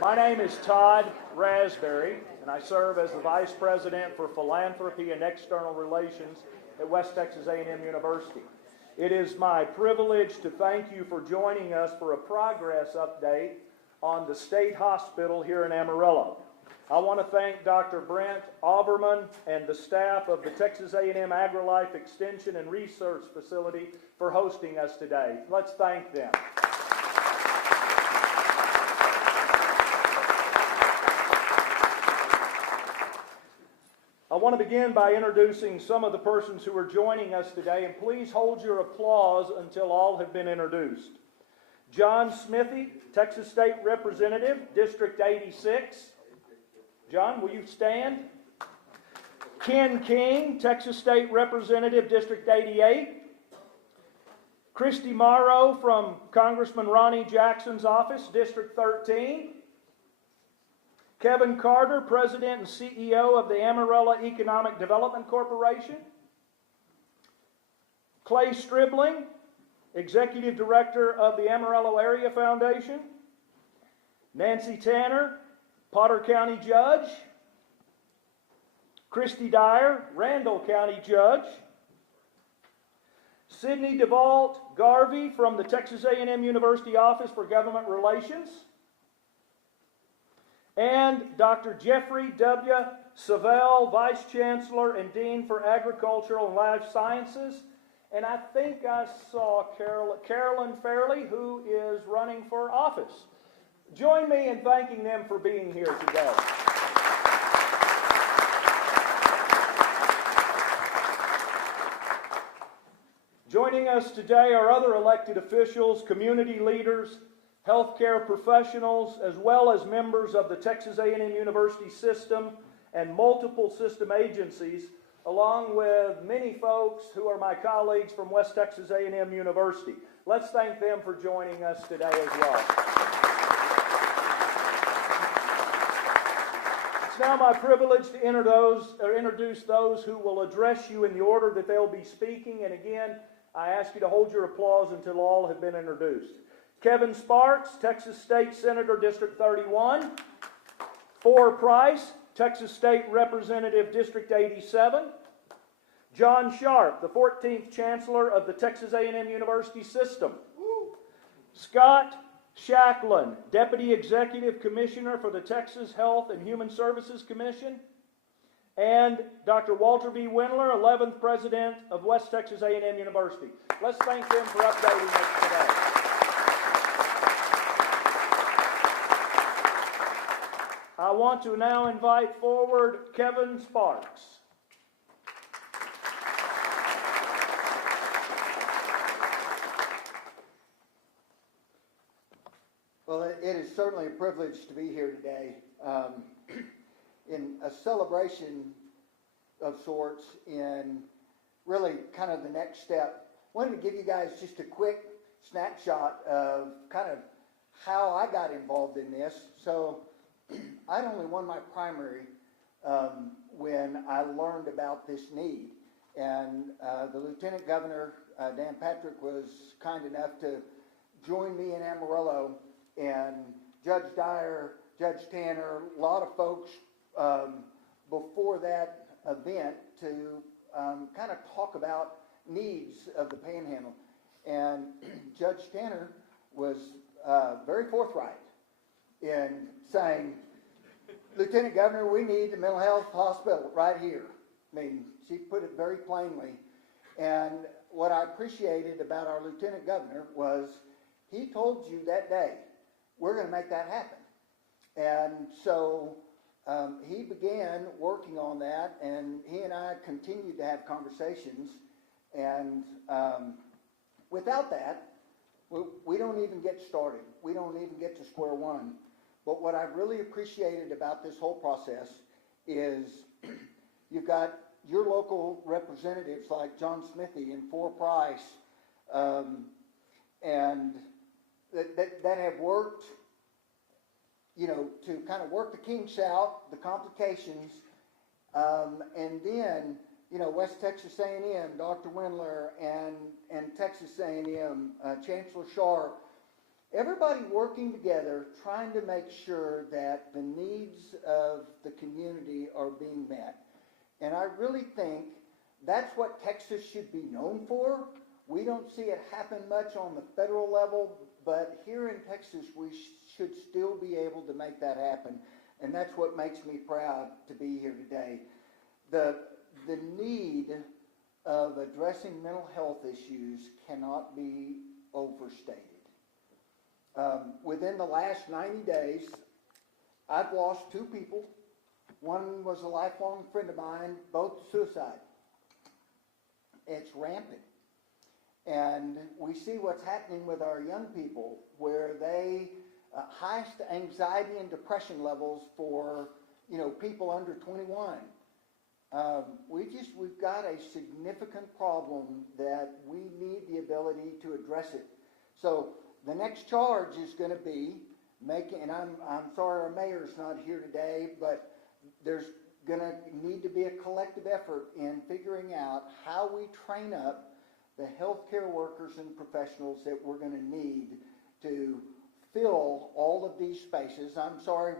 My name is Todd Raspberry, and I serve as the Vice President for Philanthropy and External Relations at West Texas A&M University. It is my privilege to thank you for joining us for a progress update on the State Hospital here in Amarillo. I want to thank Dr. Brent Auberman and the staff of the Texas A&M AgriLife Extension and Research Facility for hosting us today. Let's thank them. I want to begin by introducing some of the persons who are joining us today, and please hold your applause until all have been introduced. John Smithy, Texas State Representative, District 86. John, will you stand? Ken King, Texas State Representative, District 88. Christy Morrow from Congressman Ronnie Jackson's office, District 13. Kevin Carter, President and CEO of the Amarillo Economic Development Corporation. Clay Stribling, Executive Director of the Amarillo Area Foundation. Nancy Tanner, Potter County Judge. Christy Dyer, Randall County Judge. Sidney DeVault Garvey from the Texas A&M University Office for Government Relations. And Dr. Jeffrey W. Savelle, Vice Chancellor and Dean for Agricultural and Life Sciences. And I think I saw Carolyn Fairley, who is running for office. Join me in thanking them for being here today. Joining us today are other elected officials, community leaders, healthcare professionals, as well as members of the Texas A&M University system and multiple system agencies, along with many folks who are my colleagues from West Texas A&M University. Let's thank them for joining us today as well. It's now my privilege to introduce those who will address you in the order that they'll be speaking, and again, I ask you to hold your applause until all have been introduced. Kevin Sparks, Texas State Senator, District 31. Four Price, Texas State Representative, District 87. John Sharp, the 14th Chancellor of the Texas A&M University System. Scott Shacklin, Deputy Executive Commissioner for the Texas Health and Human Services Commission. And Dr. Walter B. Wendler, 11th President of West Texas A&M University. Let's thank them for updating us today. I want to now invite forward Kevin Sparks. Well, it is certainly a privilege to be here today in a celebration of sorts, in really kind of the next step. I wanted to give you guys just a quick snapshot of kind of how I got involved in this. So I'd only won my primary when I learned about this need. And the Lieutenant Governor, Dan Patrick, was kind enough to join me in Amarillo, and Judge Dyer, Judge Tanner, a lot of folks before that event to kind of talk about needs of the Panhandle. And Judge Tanner was very forthright in saying, Lieutenant Governor, we need the mental health hospital right here. I mean, she put it very plainly. And what I appreciated about our Lieutenant Governor was he told you that day, we're going to make that happen. And so he began working on that, and he and I continued to have conversations. And without that, we don't even get started. We don't even get to square one. But what I really appreciated about this whole process is you've got your local representatives like John Smithy and Four Price, and that have worked, you know, to kind of work the kinks out, the complications, and then, you know, West Texas A&M, Dr. Wendler, and Texas A&M, Chancellor Sharp, everybody working together, trying to make sure that the needs of the community are being met. And I really think that's what Texas should be known for. We don't see it happen much on the federal level, but here in Texas, we should still be able to make that happen. And that's what makes me proud to be here today. The need of addressing mental health issues cannot be overstated. Within the last 90 days, I've lost 2 people. One was a lifelong friend of mine, both suicide. It's rampant. And we see what's happening with our young people, where they highest anxiety and depression levels for people under 21. We've got a significant problem that we need the ability to address it. So the next charge is going to be making, and I'm sorry our mayor's not here today, but there's going to need to be a collective effort in figuring out how we train up the healthcare workers and professionals that we're going to need to fill all of these spaces. I'm sorry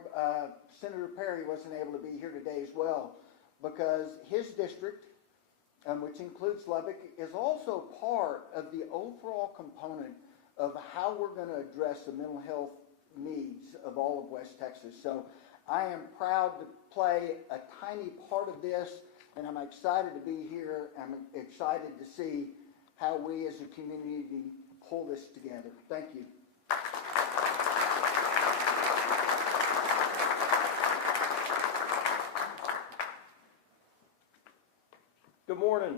Senator Perry wasn't able to be here today as well, because his district, which includes Lubbock, is also part of the overall component of how we're going to address the mental health needs of all of West Texas. So I am proud to play a tiny part of this, and I'm excited to be here. I'm excited to see how we as a community pull this together. Thank you. Good morning.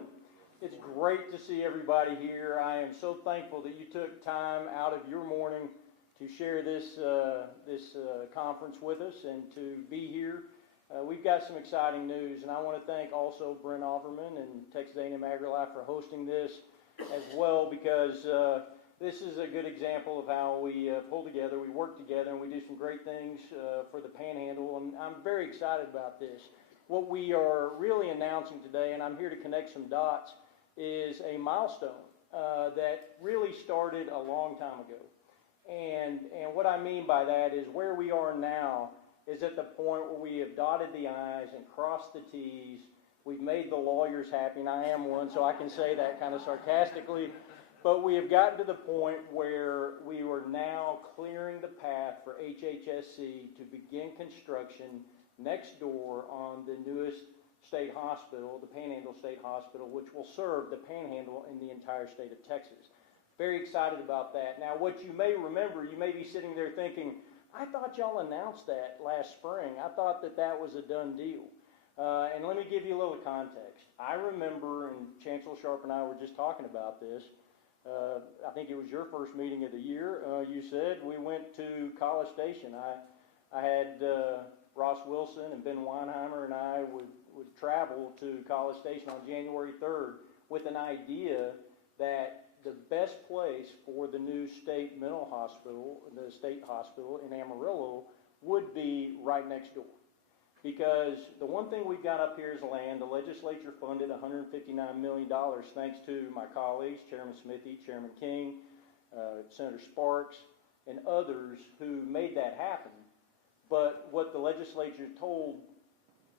It's great to see everybody here. I am so thankful that you took time out of your morning to share this conference with us and to be here. We've got some exciting news, and I want to thank also Brent Overman and Texas A&M AgriLife for hosting this as well, because this is a good example of how we pull together, we work together, and we do some great things for the Panhandle, and I'm very excited about this. What we are really announcing today, and I'm here to connect some dots, is a milestone that really started a long time ago. And what I mean by that is where we are now is at the point where we have dotted the I's and crossed the T's. We've made the lawyers happy, and I am one, so I can say that kind of sarcastically. But we have gotten to the point where we are now clearing the path for HHSC to begin construction next door on the newest state hospital, the Panhandle State Hospital, which will serve the Panhandle in the entire state of Texas. Very excited about that. Now, what you may remember, you may be sitting there thinking, I thought y'all announced that last spring. I thought that was a done deal. And let me give you a little context. I remember, and Chancellor Sharp and I were just talking about this, I think it was your first meeting of the year. You said we went to College Station. I had Ross Wilson and Ben Weinheimer and I would travel to College Station on January 3rd with an idea that the best place for the new state mental hospital, the state hospital in Amarillo, would be right next door. Because the one thing we've got up here is land. The legislature funded $159 million thanks to my colleagues, Chairman Smithy, Chairman King, Senator Sparks, and others who made that happen. But what the legislature told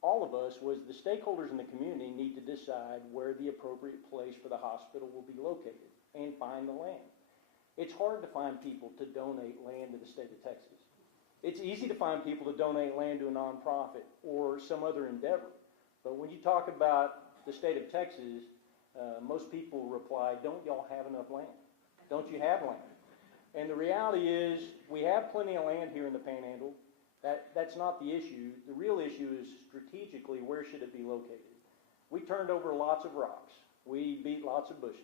all of us was the stakeholders in the community need to decide where the appropriate place for the hospital will be located and find the land. It's hard to find people to donate land to the state of Texas. It's easy to find people to donate land to a nonprofit or some other endeavor. But when you talk about the state of Texas, most people reply, don't y'all have enough land? Don't you have land? And the reality is we have plenty of land here in the Panhandle. That's not the issue. The real issue is strategically, where should it be located? We turned over lots of rocks. We beat lots of bushes.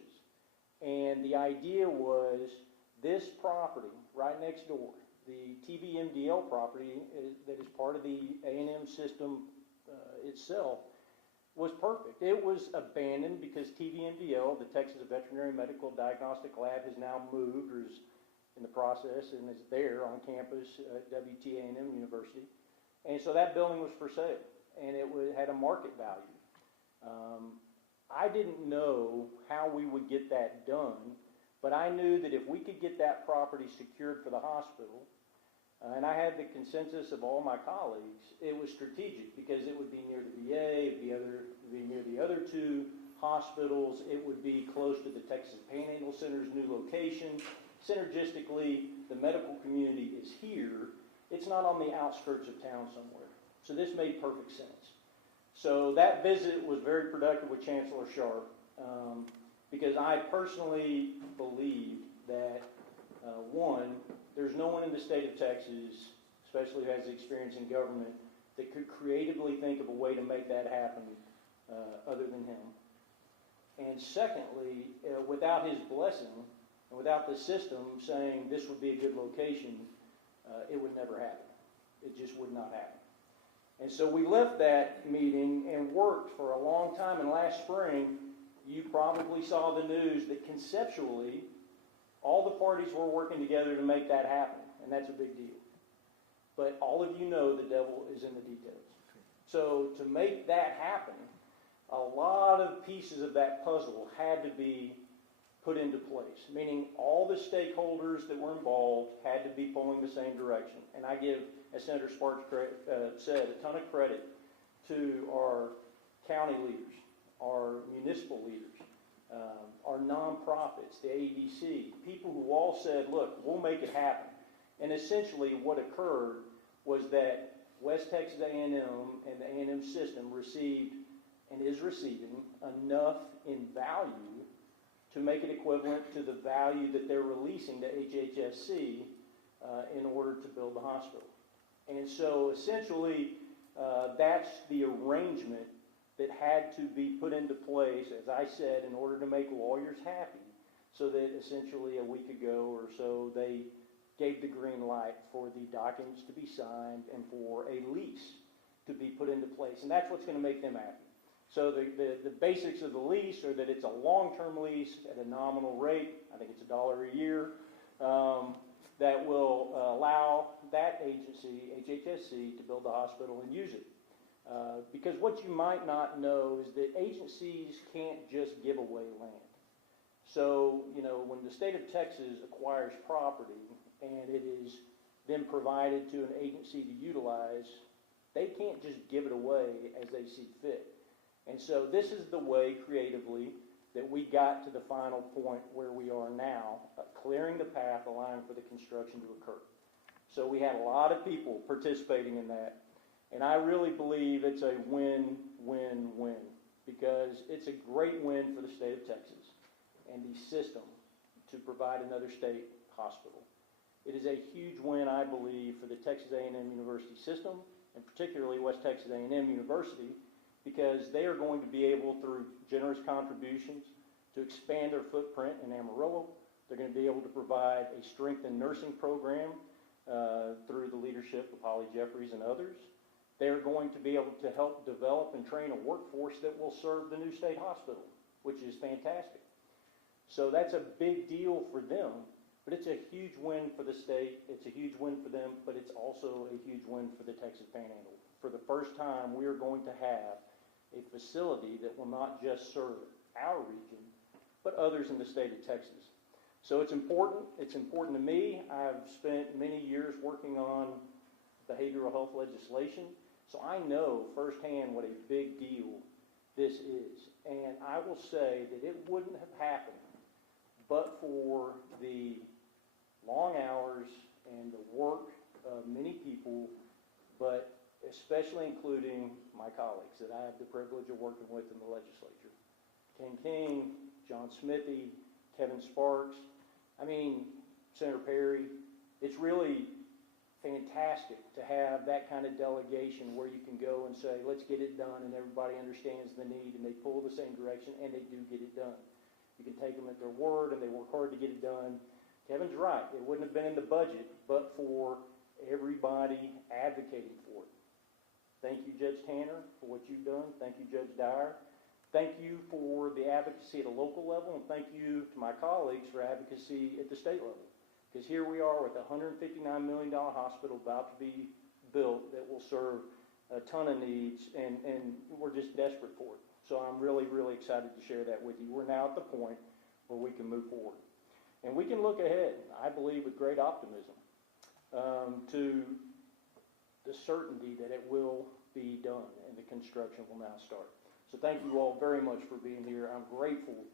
And the idea was this property right next door, the TVMDL property that is part of the A&M system itself, was perfect. It was abandoned because TVMDL, the Texas Veterinary Medical Diagnostic Lab, has now moved or is in the process and is there on campus at WTA&M University. And so that building was for sale, and it had a market value. I didn't know how we would get that done, But I knew that if we could get that property secured for the hospital, and I had the consensus of all my colleagues, it was strategic because it would be near the VA, it would be near the other two hospitals, it would be close to the Texas Panhandle Center's new location. Synergistically, the medical community is here. It's not on the outskirts of town somewhere. So this made perfect sense. So that visit was very productive with Chancellor Sharp because I personally believe that, one, there's no one in the state of Texas, especially who has experience in government, that could creatively think of a way to make that happen other than him. And secondly, without his blessing, and without the system saying this would be a good location, it would never happen. It just would not happen. And so we left that meeting and worked for a long time. And last spring, you probably saw the news that conceptually, all the parties were working together to make that happen. And that's a big deal. But all of you know the devil is in the details. So to make that happen, a lot of pieces of that puzzle had to be put into place, meaning all the stakeholders that were involved had to be pulling the same direction. And I give, as Senator Sparks said, a ton of credit to our county leaders, our municipal leaders, our nonprofits, the AEDC, people who all said, look, we'll make it happen. And essentially what occurred was that West Texas A&M and the A&M system received and is receiving enough in value to make it equivalent to the value that they're releasing to HHSC in order to build the hospital. And so essentially that's the arrangement that had to be put into place, as I said, in order to make lawyers happy, so that essentially a week ago or so they gave the green light for the documents to be signed and for a lease to be put into place. And that's what's going to make them happy. So the basics of the lease are that it's a long-term lease at a nominal rate, I think it's $1 a year, that will allow that agency, HHSC, to build the hospital and use it. Because what you might not know is that agencies can't just give away land. So, you know, when the state of Texas acquires property and it is then provided to an agency to utilize, they can't just give it away as they see fit. And so this is the way, creatively, that we got to the final point where we are now, clearing the path, allowing for the construction to occur. So we had a lot of people participating in that. And I really believe it's a win-win-win, because it's a great win for the state of Texas and the system to provide another state hospital. It is a huge win, I believe, for the Texas A&M University system, and particularly West Texas A&M University, because they are going to be able, through generous contributions, to expand their footprint in Amarillo. They're going to be able to provide a strengthened nursing program through the leadership of Holly Jeffries and others. They're going to be able to help develop and train a workforce that will serve the new state hospital, which is fantastic. So that's a big deal for them, but it's a huge win for the state. It's a huge win for them, but it's also a huge win for the Texas Panhandle. For the first time, we are going to have a facility that will not just serve our region, but others in the state of Texas. So it's important. It's important to me. I've spent many years working on behavioral health legislation, so I know firsthand what a big deal this is. And I will say that it wouldn't have happened but for the long hours and the work of many people, but especially including my colleagues that I have the privilege of working with in the legislature. Ken King, John Smithy, Kevin Sparks, Senator Perry. It's really fantastic to have that kind of delegation where you can go and say, let's get it done, and everybody understands the need, and they pull the same direction, and they do get it done. You can take them at their word, and they work hard to get it done. Kevin's right. It wouldn't have been in the budget but for everybody advocating for it. Thank you, Judge Tanner, for what you've done. Thank you, Judge Dyer. Thank you for the advocacy at a local level, and thank you to my colleagues for advocacy at the state level. Because here we are with a $159 million hospital about to be built that will serve a ton of needs, and we're just desperate for it. So I'm really, really excited to share that with you. We're now at the point where we can move forward. And we can look ahead, I believe, with great optimism to the certainty that it will be done and the construction will now start. So thank you all very much for being here. I'm grateful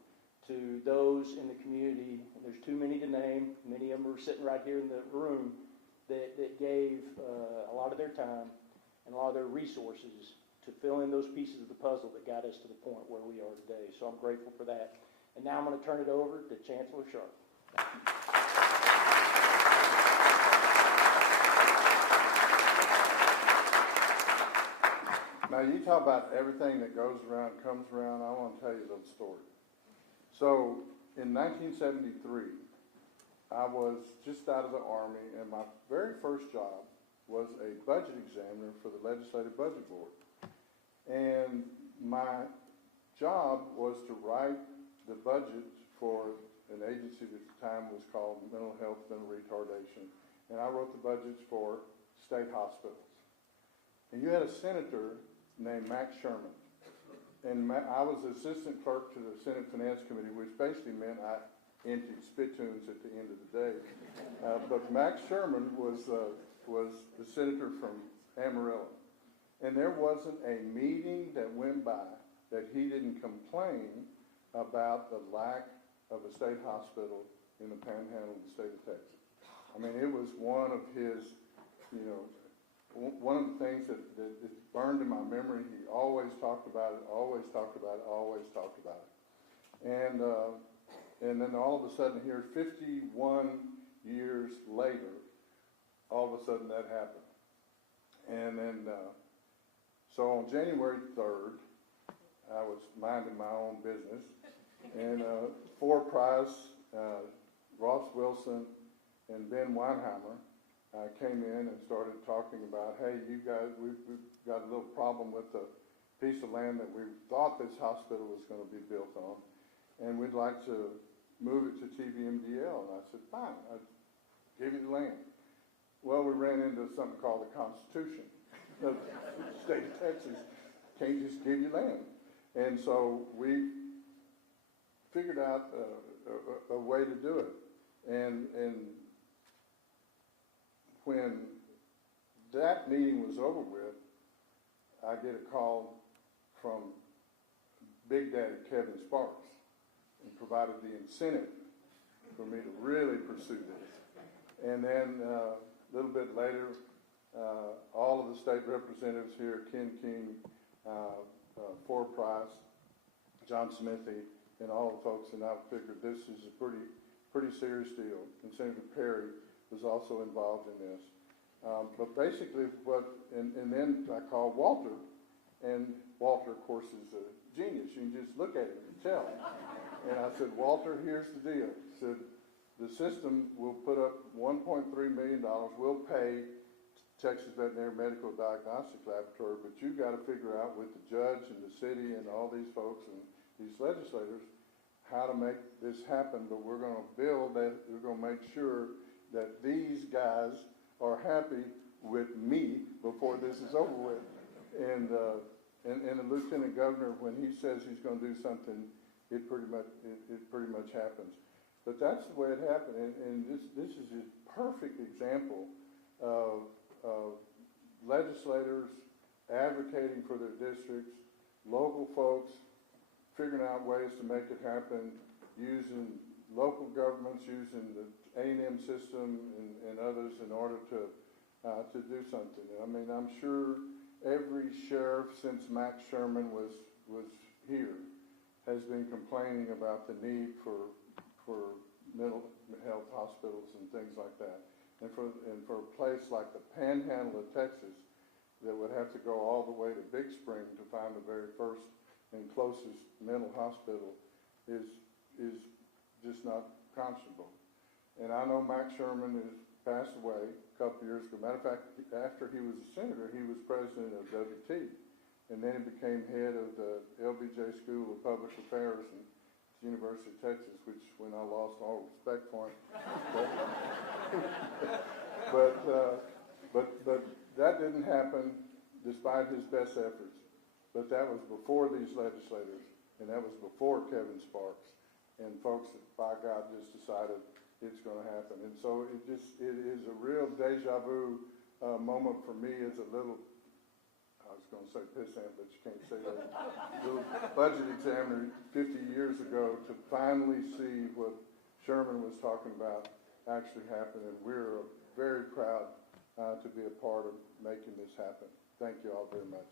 to those in the community, and there's too many to name. Many of them are sitting right here in the room that gave a lot of their time and a lot of their resources to fill in those pieces of the puzzle that got us to the point where we are today. So I'm grateful for that. And now I'm going to turn it over to Chancellor Sharp. Thank you. Now, you talk about everything that goes around, comes around. I want to tell you a little story. So, in 1973, I was just out of the Army, and my very first job was a budget examiner for the Legislative Budget Board. And my job was to write the budget for an agency that at the time was called Mental Health, Mental Retardation. And I wrote the budgets for state hospitals. And you had a senator named Max Sherman. And I was assistant clerk to the Senate Finance Committee, which basically meant I emptied spittoons at the end of the day. But Max Sherman was the senator from Amarillo. And there wasn't a meeting that went by that he didn't complain about the lack of a state hospital in the panhandle of the state of Texas. I mean, it was one of his, one of the things that burned in my memory. He always talked about it, always talked about it, always talked about it. And then all of a sudden here, 51 years later, all of a sudden that happened. And then, so on January 3rd, I was minding my own business, and Four Price, Ross Wilson, and Ben Weinheimer came in and started talking about, hey, you guys, we've got a little problem with the piece of land that we thought this hospital was going to be built on, and we'd like to move it to TVMDL. And I said, fine, I'll give you the land. Well, we ran into something called the Constitution of the state of Texas. Can't just give you land. And so we figured out a way to do it. And when that meeting was over with, I get a call from Big Daddy Kevin Sparks, and provided the incentive for me to really pursue this. And then a little bit later, all of the state representatives here, Ken King, Four Price, John Smithy, and all the folks, and I figured this is a pretty serious deal. And Senator Perry was also involved in this. But basically and then I called Walter, and Walter, of course, is a genius. You can just look at him and tell. And I said, Walter, here's the deal. I said, the system will put up $1.3 million. We'll pay Texas Veterinary Medical Diagnostic Laboratory, but you've got to figure out with the judge and the city and all these folks and these legislators how to make this happen. But we're going to build that. We're going to make sure that these guys are happy with me before this is over with. And the lieutenant governor, when he says he's going to do something, it pretty much happens. But that's the way it happened, and this is a perfect example of legislators advocating for their districts, local folks figuring out ways to make it happen, using local governments, using the A&M system and others in order to do something. I mean, I'm sure every sheriff since Max Sherman was here has been complaining about the need for mental health hospitals and things like that. And for a place like the Panhandle of Texas that would have to go all the way to Big Spring to find the very first and closest mental hospital is just not conscionable. And I know Max Sherman has passed away a couple of years ago. Matter of fact, after he was a senator, he was president of WT. And then he became head of the LBJ School of Public Affairs at the University of Texas, which when I lost all respect for him. But that didn't happen despite his best efforts. But that was before these legislators, and that was before Kevin Sparks. and folks, by God, just decided it's going to happen. And so it is a real deja vu moment for me as a little, I was going to say pissant, but you can't say that, little budget examiner 50 years ago, to finally see what Sherman was talking about actually happen. And we're very proud to be a part of making this happen. Thank you all very much.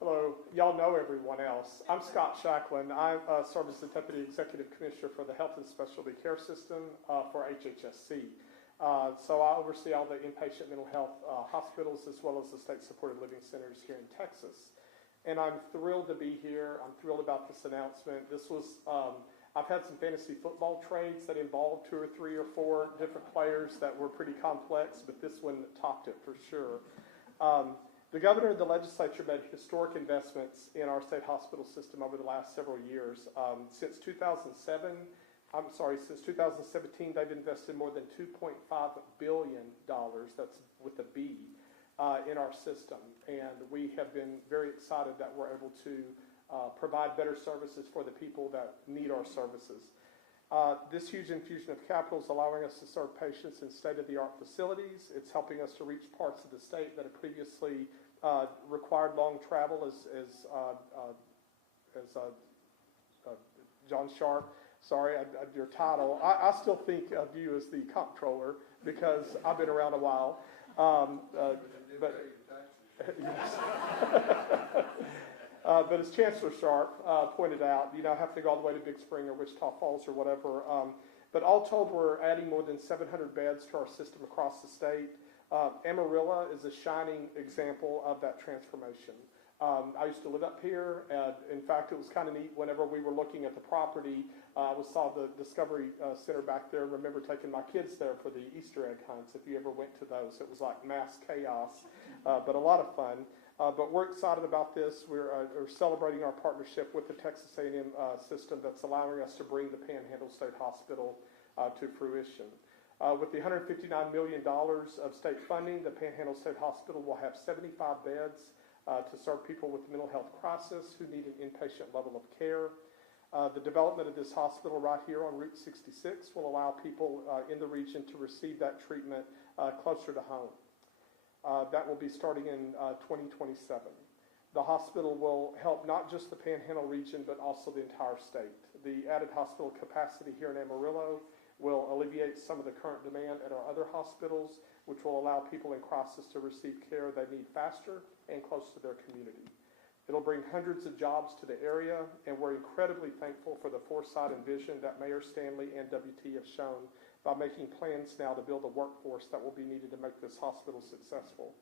Hello, y'all know everyone else. I'm Scott Shacklin. I serve as the Deputy Executive Commissioner for the Health and Specialty Care System for HHSC. So I oversee all the inpatient mental health hospitals as well as the state-supported living centers here in Texas. And I'm thrilled to be here. I'm thrilled about this announcement. This was, I've had some fantasy football trades that involved 2 or 3 or 4 different players that were pretty complex, but this one topped it for sure. The governor and the legislature made historic investments in our state hospital system over the last several years. Since 2017, they've invested more than $2.5 billion, that's with a B, in our system. And we have been very excited that we're able to provide better services for the people that need our services. This huge infusion of capital is allowing us to serve patients in state-of-the-art facilities. It's helping us to reach parts of the state that have previously required long travel, as John Sharp, sorry, your title. I still think of you as the comptroller because I've been around a while. But as Chancellor Sharp pointed out, you don't have to go all the way to Big Spring or Wichita Falls or whatever. But all told, we're adding more than 700 beds to our system across the state. Amarillo is a shining example of that transformation. I used to live up here. In fact, it was kind of neat whenever we were looking at the property. I saw the Discovery Center back there and remember taking my kids there for the Easter egg hunts. If you ever went to those, it was like mass chaos, but a lot of fun. But we're excited about this. We're celebrating our partnership with the Texas A&M system that's allowing us to bring the Panhandle State Hospital to fruition. With the $159 million of state funding, the Panhandle State Hospital will have 75 beds to serve people with mental health crisis who need an inpatient level of care. The development of this hospital right here on Route 66 will allow people in the region to receive that treatment closer to home. That will be starting in 2027. The hospital will help not just the Panhandle region, but also the entire state. The added hospital capacity here in Amarillo will alleviate some of the current demand at our other hospitals, which will allow people in crisis to receive care they need faster and close to their community. It'll bring hundreds of jobs to the area, and we're incredibly thankful for the foresight and vision that Mayor Stanley and WT have shown by making plans now to build a workforce that will be needed to make this hospital successful.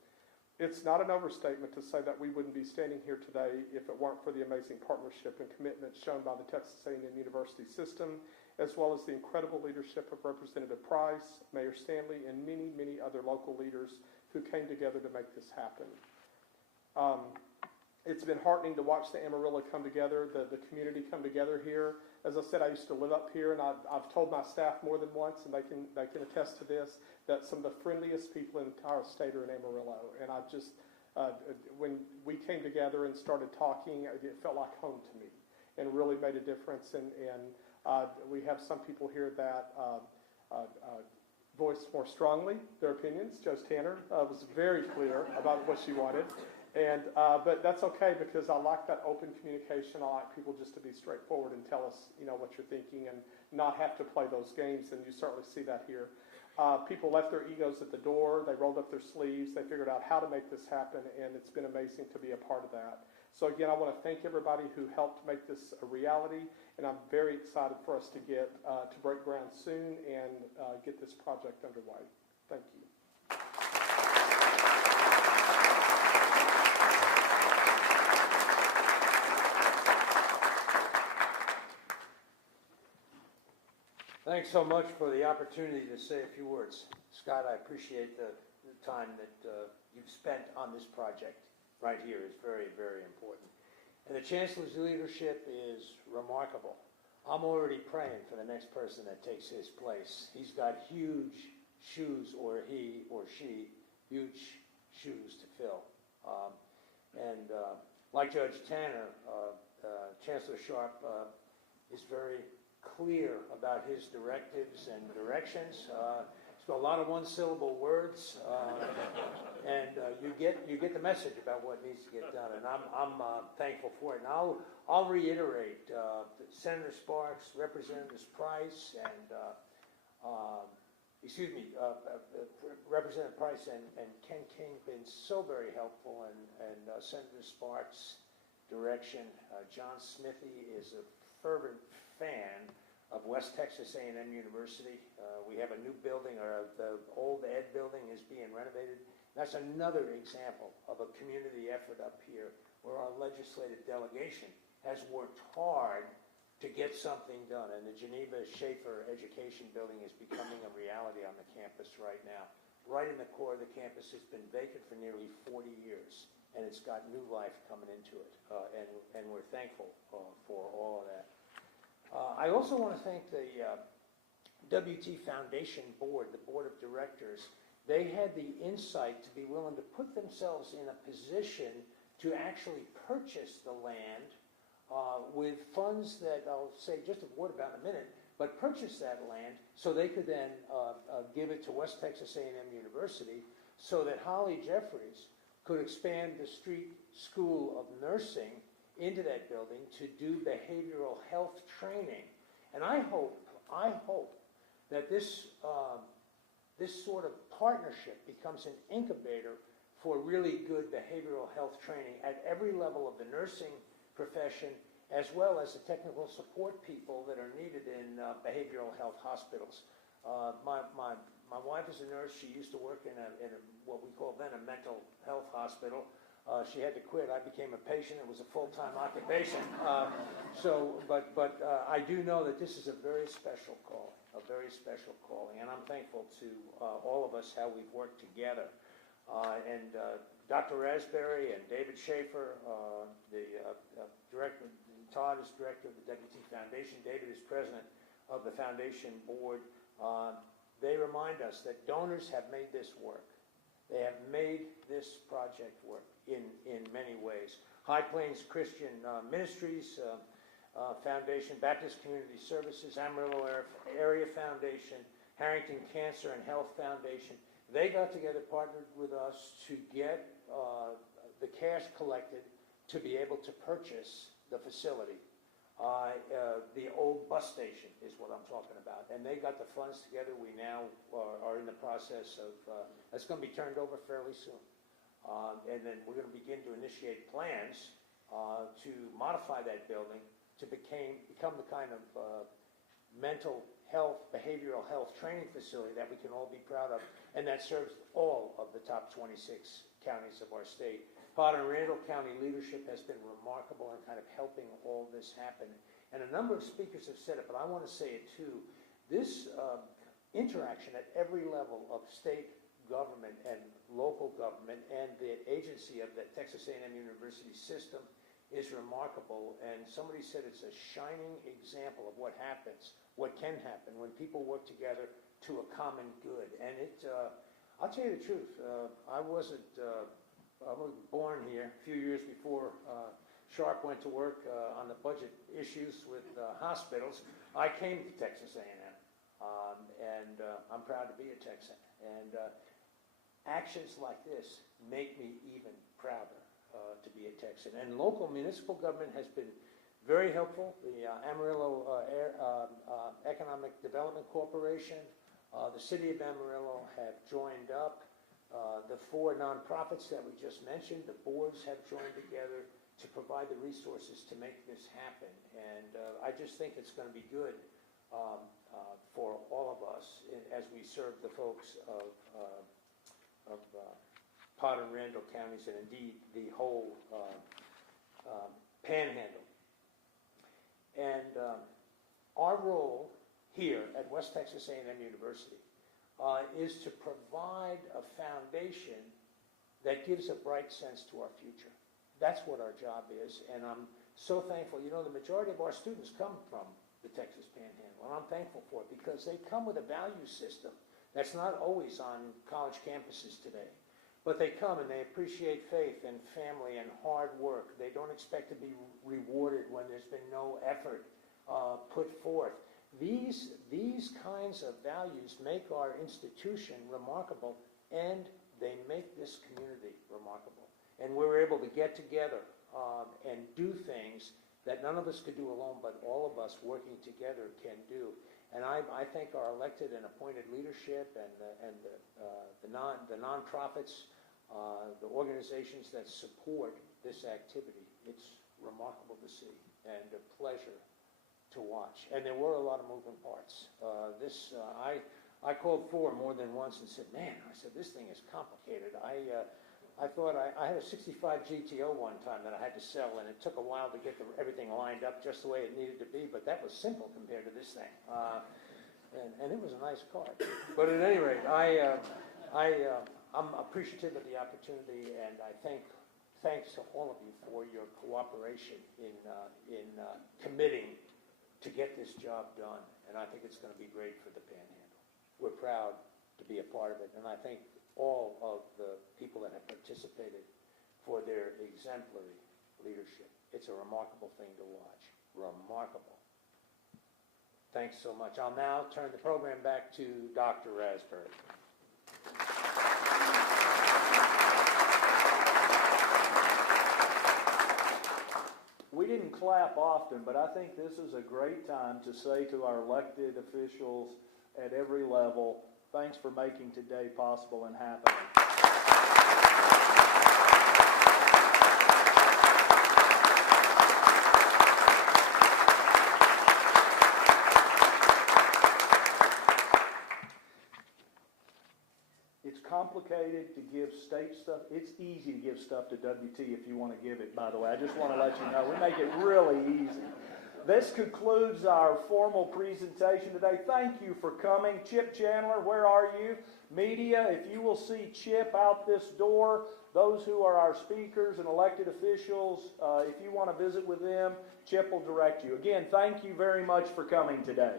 It's not an overstatement to say that we wouldn't be standing here today if it weren't for the amazing partnership and commitment shown by the Texas A&M University system, as well as the incredible leadership of Representative Price, Mayor Stanley, and many, many other local leaders who came together to make this happen. It's been heartening to watch the Amarillo come together, the community come together here. As I said, I used to live up here, and I've told my staff more than once, and they can attest to this, that some of the friendliest people in the entire state are in Amarillo. And I just, when we came together and started talking, it felt like home to me and really made a difference. And we have some people here that voiced more strongly their opinions. Joe Tanner was very clear about what she wanted. But that's okay because I like that open communication. I like people just to be straightforward and tell us, what you're thinking and not have to play those games, and you certainly see that here. People left their egos at the door. They rolled up their sleeves. They figured out how to make this happen, and it's been amazing to be a part of that. So again, I want to thank everybody who helped make this a reality, and I'm very excited for us to get to break ground soon and get this project underway. Thank you. Thanks so much for the opportunity to say a few words. Scott, I appreciate the time that you've spent on this project right here. It's very, very important. And the Chancellor's leadership is remarkable. I'm already praying for the next person that takes his place. He's got huge shoes, or he or she, huge shoes to fill. Like Judge Tanner, Chancellor Sharp is very clear about his directives and directions. It's got a lot of one-syllable words, and you get the message about what needs to get done, and I'm thankful for it. And I'll reiterate, Senator Sparks, Representative Price, and Representative Price and Ken King been so very helpful, and Senator Sparks' direction. John Smithy is a fervent fan of West Texas A&M University. We have a new building, or the old Ed building is being renovated. That's another example of a community effort up here where our legislative delegation has worked hard to get something done. And the Geneva Schaefer Education Building is becoming a reality on the campus right now. Right in the core of the campus. It's been vacant for nearly 40 years, and it's got new life coming into it. And we're thankful for all of that. I also want to thank the WT Foundation Board, the Board of Directors. They had the insight to be willing to put themselves in a position to actually purchase the land with funds that I'll say just a word about in a minute, but purchase that land so they could then give it to West Texas A&M University so that Holly Jeffries could expand the Street School of Nursing into that building to do behavioral health training. And I hope that this sort of partnership becomes an incubator for really good behavioral health training at every level of the nursing profession, as well as the technical support people that are needed in behavioral health hospitals. My wife is a nurse. She used to work in what we call then a mental health hospital. She had to quit. I became a patient. It was a full-time occupation. But I do know that this is a very special call, a very special calling, and I'm thankful to all of us how we've worked together. Dr. Raspberry and David Schaefer, the director, Todd is director of the WT Foundation. David is president of the foundation board. They remind us that donors have made this work. They have made this project work in many ways. High Plains Christian Ministries Foundation, Baptist Community Services, Amarillo Area Foundation, Harrington Cancer and Health Foundation. They got together, partnered with us to get the cash collected to be able to purchase the facility. The old bus station is what I'm talking about. And they got the funds together. We now are in the process of, that's going to be turned over fairly soon. And then we're going to begin to initiate plans to modify that building to become the kind of mental health, behavioral health training facility that we can all be proud of, and that serves all of the top 26 counties of our state. Potter and Randall County leadership has been remarkable in kind of helping all this happen. And a number of speakers have said it, but I want to say it too. This interaction at every level of state government and local government and the agency of the Texas A&M University system is remarkable. And somebody said it's a shining example of what happens, what can happen when people work together to a common good. And I'll tell you the truth, I wasn't born here a few years before Sharp went to work on the budget issues with hospitals. I came to Texas A&M, and I'm proud to be a Texan. And actions like this make me even prouder to be a Texan. And local municipal government has been very helpful. The Amarillo Economic Development Corporation, the city of Amarillo have joined up. The 4 nonprofits that we just mentioned, the boards have joined together to provide the resources to make this happen. And I just think it's going to be good for all of us as we serve the folks of Potter and Randall counties, and indeed the whole panhandle. And our role here at West Texas A&M University is to provide a foundation that gives a bright sense to our future. That's what our job is, and I'm so thankful. You know, the majority of our students come from the Texas Panhandle, and I'm thankful for it because they come with a value system that's not always on college campuses today. But they come and they appreciate faith and family and hard work. They don't expect to be rewarded when there's been no effort put forth. These kinds of values make our institution remarkable, and they make this community remarkable. And we're able to get together and do things that none of us could do alone, but all of us working together can do. And I thank our elected and appointed leadership and the nonprofits, the organizations that support this activity. It's remarkable to see and a pleasure to watch. And there were a lot of moving parts. I called forward more than once and said, man, I said, this thing is complicated. I thought I had a 65 GTO one time that I had to sell, and it took a while to get everything lined up just the way it needed to be, but that was simple compared to this thing. And it was a nice car. But at any rate, I'm appreciative of the opportunity, and thanks to all of you for your cooperation in committing to get this job done. And I think it's going to be great for the Panhandle. We're proud to be a part of it, and I thank all of the people that have participated for their exemplary leadership. It's a remarkable thing to watch. Remarkable. Thanks so much. I'll now turn the program back to Dr. Raspberry. We didn't clap often, but I think this is a great time to say to our elected officials at every level, thanks for making today possible and happening. It's complicated to give state stuff. It's easy to give stuff to WT if you want to give it, by the way. I just want to let you know. We make it really easy. This concludes our formal presentation today. Thank you for coming. Chip Chandler, where are you? Media, if you will see Chip out this door, those who are our speakers and elected officials, if you want to visit with them, Chip will direct you. Again, thank you very much for coming today.